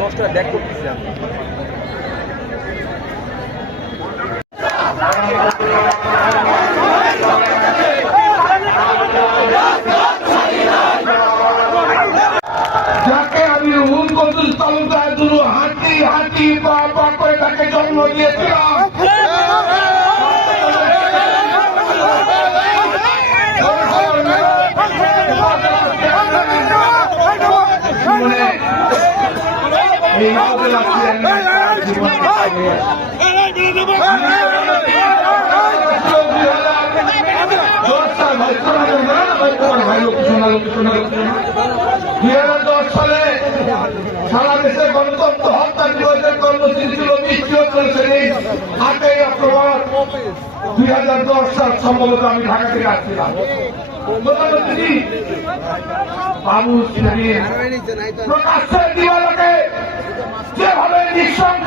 নষ্ট ব্যাক করতেছিলাম। যাকে আমি হুল কদুল তালুকদার দুরু হাঁটি হাঁটি পা পা করে তাকে জন্ম দিয়েছিলাম, এই সালে সারা দেশে গণতন্ত্র হত্যা দিবসের কর্মসূচি ছিল 8ই অক্টোবর 2010 সাল। সম্ভবত আমি ঢাকা থেকে আসছিলাম। প্রধানমন্ত্রী বাবু প্রকাশ্যে দিবালোকে যেভাবে নিঃসঙ্গ